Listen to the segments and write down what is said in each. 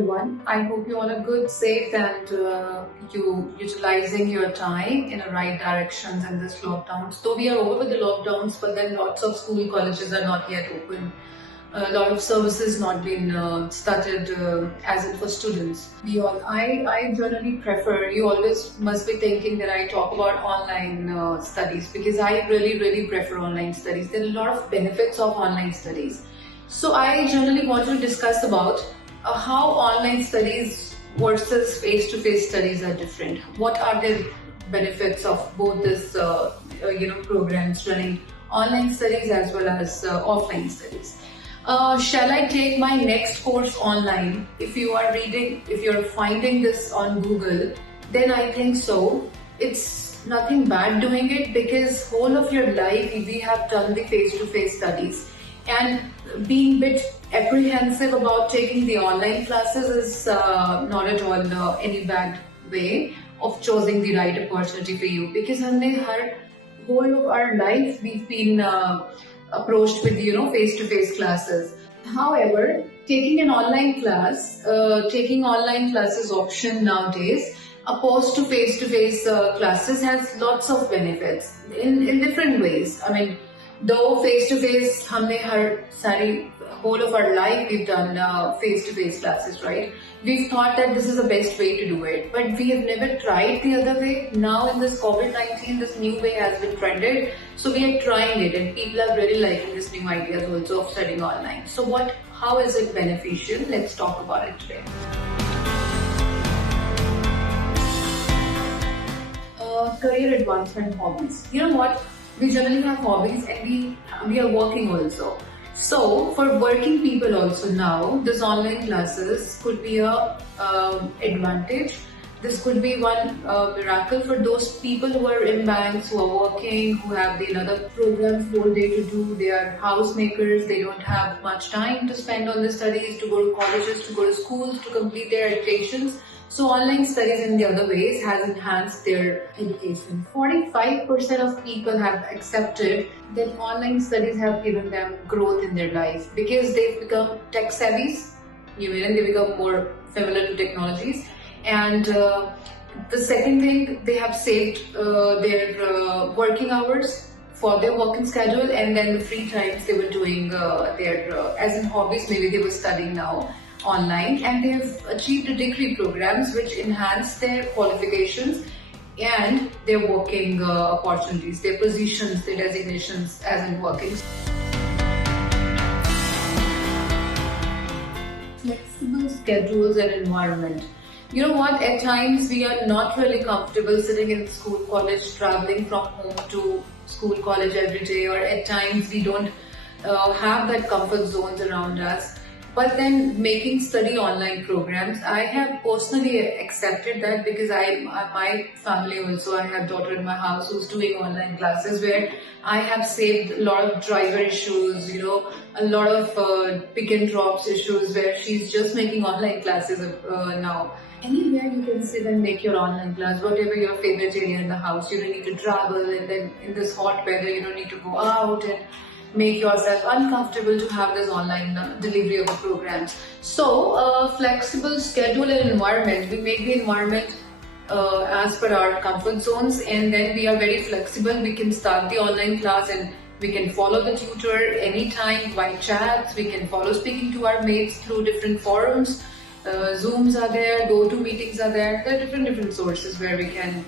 everyone. I hope you're all are good, safe, and you utilizing your time in the right directions in this lockdown. So we are over with the lockdowns, but then lots of school colleges are not yet open. A lot of services not been started as it for students. I generally prefer. You always must be thinking that I talk about online studies because I really prefer online studies. There are a lot of benefits of online studies. So I generally want to discuss about how online studies versus face-to-face studies are different. What are the benefits of both this programs running online studies as well as offline studies? Shall I take my next course online? If you're finding this on Google, then I think so. It's nothing bad doing it because whole of your life we have done the face-to-face studies, and being a bit apprehensive about taking the online classes is not at all any bad way of choosing the right opportunity for you, because whole of our life we've been approached with face-to-face classes. However, taking online classes option nowadays opposed to face-to-face classes has lots of benefits in different ways. I mean, though face-to-face whole of our life we've done face-to-face classes, right? We've thought that this is the best way to do it, but we have never tried the other way. Now in this COVID-19, this new way has been trended, so we are trying it, and people are really liking this new ideas also of studying online. So how is it beneficial? Let's talk about it today. Career advancement hobbies. You know what? We generally have hobbies, and we are working also. So for working people also now, this online classes could be a advantage. This could be one miracle for those people who are in banks, who are working, who have the other programs whole day to do. They are housemakers. They don't have much time to spend on the studies, to go to colleges, to go to schools, to complete their educations. So online studies in the other ways has enhanced their education. 45% of people have accepted that online studies have given them growth in their life because they've become tech savvies, and they become more familiar to technologies. And the second thing, they have saved their working hours for their working schedule, and then the free times they were doing their as in hobbies, maybe they were studying now online, and they have achieved degree programs which enhance their qualifications and their working opportunities, their positions, their designations as in working. Flexible schedules and environment. You know what, at times we are not really comfortable sitting in school, college, traveling from home to school, college every day, or at times we don't have that comfort zones around us. But then making study online programs, I have personally accepted that because my family also, I have daughter in my house who's doing online classes, where I have saved a lot of driver issues, a lot of pick and drops issues, where she's just making online classes now. Anywhere you can sit and make your online class, whatever your favorite area in the house. You don't need to travel, and then in this hot weather you don't need to go out and make yourself uncomfortable to have this online delivery of the programs. So flexible schedule and environment. We make the environment as per our comfort zones, and then we are very flexible. We can start the online class and we can follow the tutor anytime by chats. We can follow speaking to our mates through different forums. Zooms are there, GoToMeetings are there. There are different sources where we can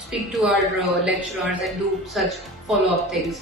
speak to our lecturers and do such follow-up things.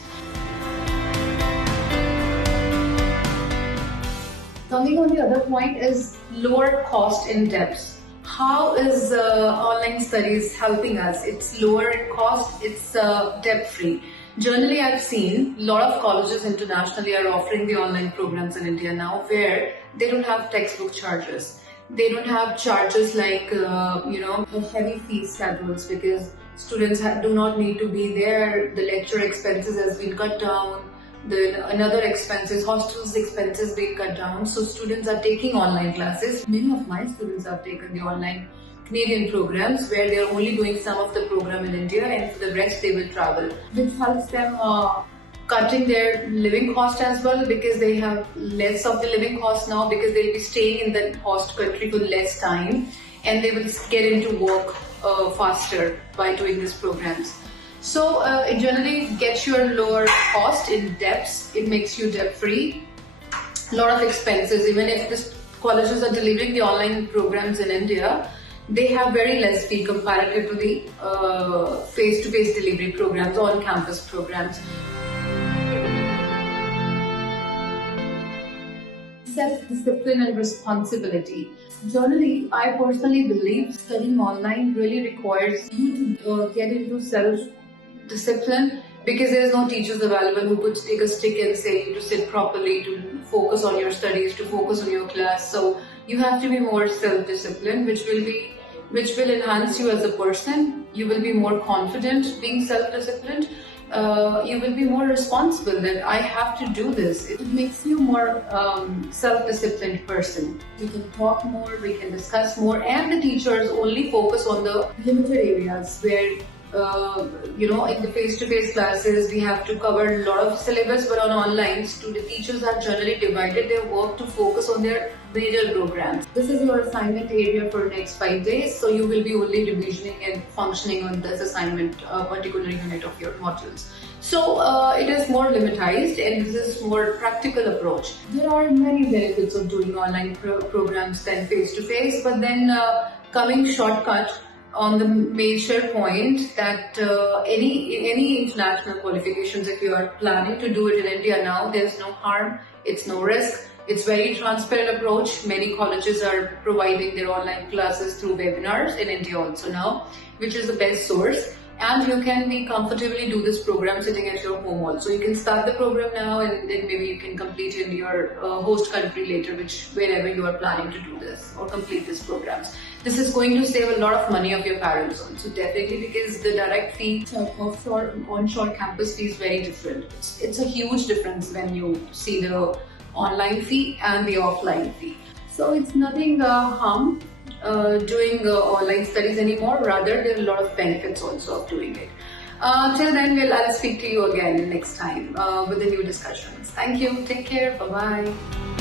Coming on the other point is lower cost in depth. How is online studies helping us? It's lower in cost, it's debt-free. Generally, I've seen a lot of colleges internationally are offering the online programs in India now, where they don't have textbook charges. They don't have charges like, heavy fee schedules, because students do not need to be there. The lecture expenses has been cut down. Another expenses, hostels expenses being cut down. So students are taking online classes. Many of my students have taken the online Canadian programs, where they're only doing some of the program in India, and for the rest they will travel, which helps them cutting their living cost as well, because they have less of the living cost now, because they'll be staying in the host country for less time, and they will get into work faster by doing these programs. So it generally gets you a lower cost in debts. It makes you debt free. A lot of expenses, even if the colleges are delivering the online programs in India, they have very less fee comparative to the face-to-face delivery programs, on-campus programs. Self-discipline and responsibility. Generally, I personally believe studying online really requires you to get into self-discipline, because there is no teachers available who could take a stick and say you to sit properly, to focus on your studies, to focus on your class. So you have to be more self-disciplined, which will enhance you as a person. You will be more confident being self-disciplined. You will be more responsible that I have to do this. It makes you more self-disciplined person. We can talk more, we can discuss more, and the teachers only focus on the limited areas where in the face-to-face classes, we have to cover a lot of syllabus, but on online, the teachers have generally divided their work to focus on their major programs. This is your assignment area for next 5 days, so you will be only revisioning and functioning on this assignment, particular unit of your modules. So it is more limitized, and this is more practical approach. There are many benefits of doing online programs than face-to-face, but then coming shortcut on the major point that any international qualifications, if you are planning to do it in India now, there's no harm, it's no risk. It's very transparent approach. Many colleges are providing their online classes through webinars in India also now, which is the best source. And you can be comfortably do this program sitting at your home also. You can start the program now, and then maybe you can complete in your host country later, wherever you are planning to do this or complete these programs. This is going to save a lot of money of your parents also, definitely, because the direct fee of onshore campus fee is very different. It's a huge difference when you see the online fee and the offline fee. So it's nothing harm doing online studies anymore. Rather, there are a lot of benefits also of doing it. Till then, I'll speak to you again next time with the new discussions. Thank you. Take care. Bye-bye.